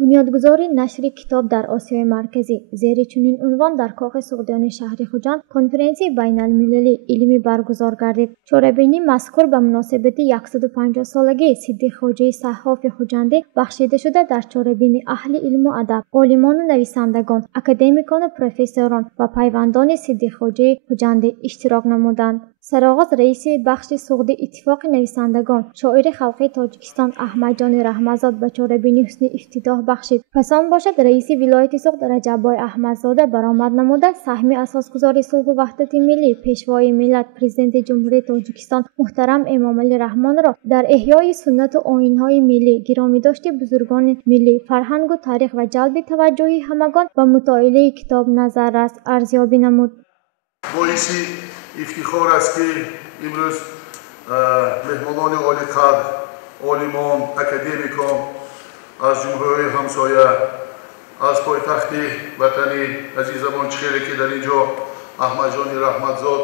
بنیادگذار نشر کتاب در آسیای مرکزی زیر چنین عنوان در کاخ سغدیان شهر خوجند کنفرانسی بین المللی علمی برگزار گردید. چاره‌بینی مذکور به مناسبت 150 سالگی صدیق خواجه صحاف خوجندی بخشیده شده. در چاره‌بینی اهل علم و ادب، عالمان و نویسندگان، اکادمیکان و پروفسوران و پیوندان صدیق خواجه خوجندی اشتراک نمودند. سرآغاز رئیس بخش سغدی اتفاق نویسندگان شاعر خلقی تاجیکستان احمد جان رحمتزاد به چاره‌بینی حسن افتتاح بخشید. پس آن باشد رئیس ولایت سغد رجب بای احمدزاده برآمد نموده سهم اساسگزار صلح و وحدت ملی، پیشوای ملت، پرزیدنت جمهوری تاجیکستان محترم امام علی رحمان را در احیای سنت و آیین‌های ملی، گرامی داشته بزرگان ملی، فرهنگ و تاریخ و جلب توجه همگان و مطالعه کتاب نظر است ارزیابی نمود. افتخار است که امروز مهمانان عالی قدر، عالمان، اکادمیکان از جمهوری همسایه، از پایتخت وطنی عزیزمان چخیره که در اینجا احمد جان رحمتزاد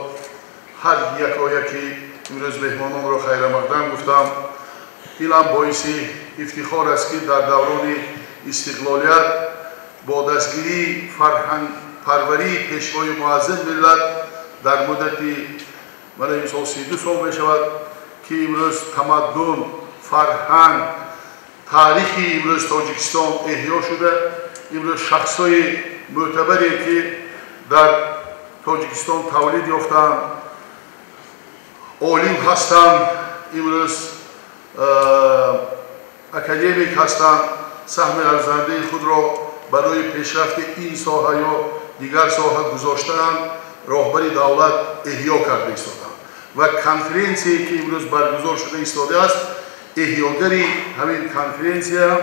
هر یکی امروز مهمانان را خیر مقدم گفتم. این هم باعث افتخار است که در دوران استقلالیت با دستگیری فرهنگ پروری پیشوای معظم ملت در مدتی امسال 32 سال می شود که امروز تمدن، فرهنگ، تاریخی امروز تاجیکستان احیا شده. امروز شخصای معتبری که در تاجیکستان تولید یافتند، عالم هستند، امروز اکادمیک هستند، سهم ارزنده خود را برای پیشرفت این ساحه یا دیگر ساحه گذاشتند، راهبری دولت احیا کرده ایستادند و کنفرانسی که امروز برگزار شده ایستاده است احیاگری همین کنفرانسی هم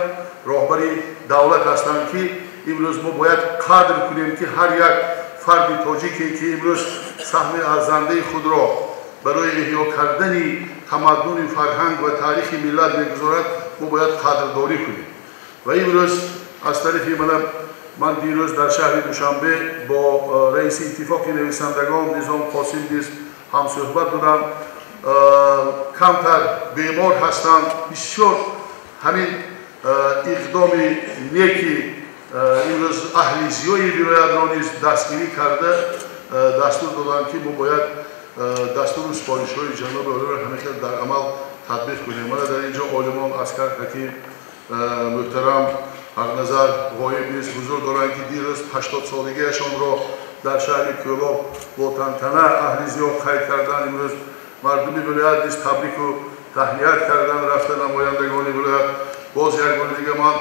راهبری دولت هستند که امروز ما باید قدر کنیم که هر یک فرد تاجیکی که امروز سهم ارزنده خود را برای احیا کردن تمدن فرهنگ و تاریخ ملت میگذارد ما باید قدردانی کنیم. و امروز از طرف من دیروز در شهر دوشنبه با رئیس اتفاق نویسندگان نظام قاسم نیز هم صحبت بودم. کمتر بیمار هستند، بسیار همین اقدام نیکی امروز اهل زیای ولایت را نیز دستگیری کرده دستور دادند که ما باید دستور و سپارش‌های جناب عالی را همیشه در عمل تطبیق کنیم. من در اینجا عالمان، عسکر، حکیم محترم حق نظر غایب نیست حضور دارند که دیروز 80 سالگیشان را در شهر کولاب با تنتنه اهل زیا قید کردن. امروز مردم ولایت نیز تبریک و تهنیت کردن، رفتن نمایندگان ولایت. باز یک بار دیگه من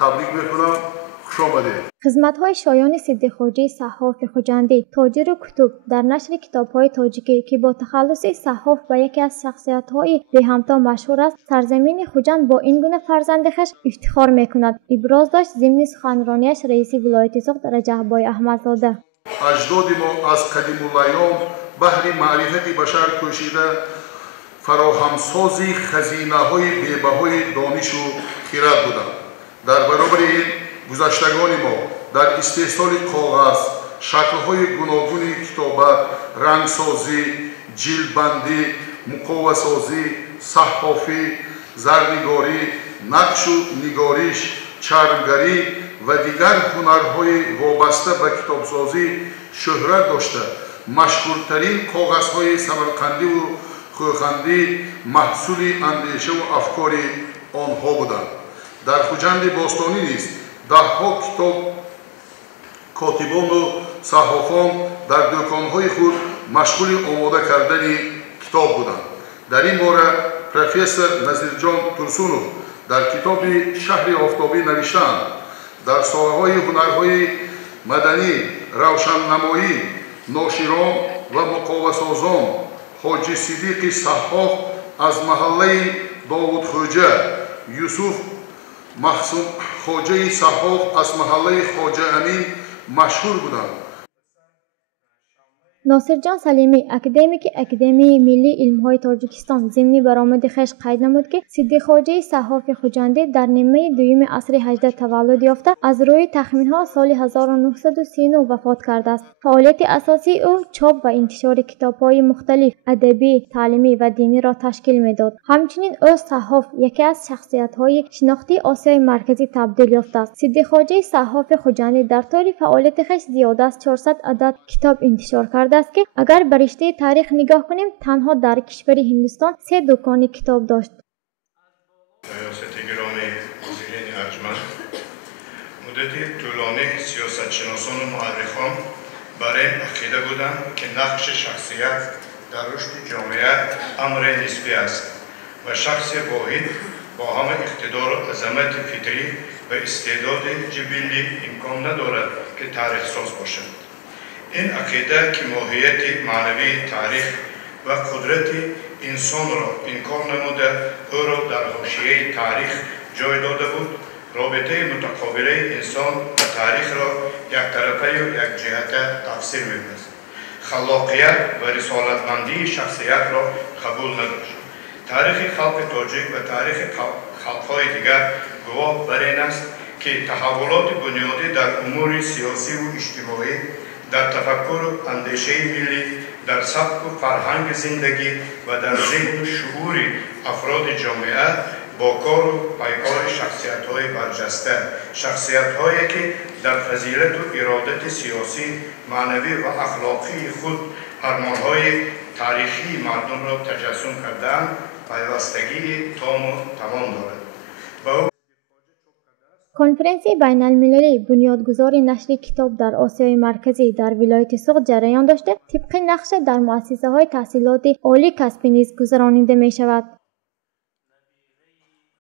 تبریک میکنم. خوش آمدید. خدمت‌های شایان صدیق خواجه صحاف خوجندی، تاجر کتب در نشر کتاب‌های تاجیکی که با تخلص صحاف و یکی از شخصیت‌های به همتا مشهور است، سرزمین خوجند با این گونه فرزند خویش افتخار می‌کند. ابراز داشت ضمن سخنرانیش رئیس ولایت سغد رجب بای احمدزاده. اجداد ما از قدیم الایام بهر معرفت بشر کوشیده فراهمسازی خزینه‌های بی‌بهای دانش و خرد بودند. در برابر این گذشتگان ما در استحصال کاغذ، شکل‌های گوناگون کتابت، رنگسازی، جلدبندی، مقواسازی، صحافی، زرنگاری، نقش و نگاریش، چرمگری و دیگر هنرهای وابسته به کتابسازی شهرت داشته. مشهورترین کاغذهای سمرقندی و خوخندی محصول اندیشه و افکار آنها بودند. در خوجند باستانی نیز ده‌ها کتاب کاتبان و صحافان در دکان‌های خود مشغول آماده کردن کتاب بودند. در این باره پروفسور نظیرجان ترسونوف در کتاب شهر آفتابی نوشتند در ساحه‌های هنرهای مدنی، روشننمایی، ناشران و مقاوسازان حاجی صدیق صحاف از محله داود خوجه، یوسف محسن خواجه صحاف از محله خواجه امین مشهور بودند. ناصرجان سلیمی اکادمیک اکادمی ملی علم‌های تاجیکستان ضمن برآمد خویش قید نمود که صدیق خواجه صحاف خوجنده در نیمه دوم عصر 18 تولد یافته از روی تخمین‌ها سال 1939 وفات کرده است. فعالیت اساسی او چاپ و انتشار کتاب‌های مختلف ادبی، تعلیمی و دینی را تشکیل می‌داد. همچنین او صحاف یکی از شخصیت‌های شناختی آسیای مرکزی تبدیل یافته است. صدیق خواجه صحاف خوجنده در طول فعالیت خویش زیاد از 400 عدد کتاب انتشار کرده است که اگر به رشته تاریخ نگاه کنیم تنها در کشور هندوستان 3 دکان کتاب داشت. مدتی طولانی سیاستشناسان و مورخان بر این عقیده بودند که نقش شخصیت در رشد جامعه امر نسبی است و شخص واحد با همه اقتدار و عظمت فطری و استعداد جبلی امکان ندارد که تاریخ ساز باشد. این عقیده که ماهیت معنوی تاریخ و قدرت انسان را انکار نموده او را در حاشیه تاریخ جای داده بود. رابطه متقابل انسان و تاریخ را یک طرفه و یک جهت تفسیر می‌کند. خلاقیت و رسالتمندی شخصیت را قبول نداشت. تاریخ خلق تاجیک و تاریخ خلق‌های دیگر گواه بر این است که تحولات بنیادی در امور سیاسی و اجتماعی، در تفکر و اندیشه ملی، در سبک و فرهنگ زندگی و در ذهن و شعور افراد جامعه با کار و پیکار شخصیت‌های برجسته، شخصیت‌هایی که در فضیلت و ارادت سیاسی، معنوی و اخلاقی خود ارمان‌های تاریخی مردم را تجسم کرده‌اند، پیوستگی تام و توان دارد. کنفرانسی بین المللی بنیادگذار نشر کتاب در آسیای مرکزی در ولایت سوق جریان داشته طبق نقشه در مؤسسه‌های تحصیلات عالی کسبی نیز گذرانیده می شود.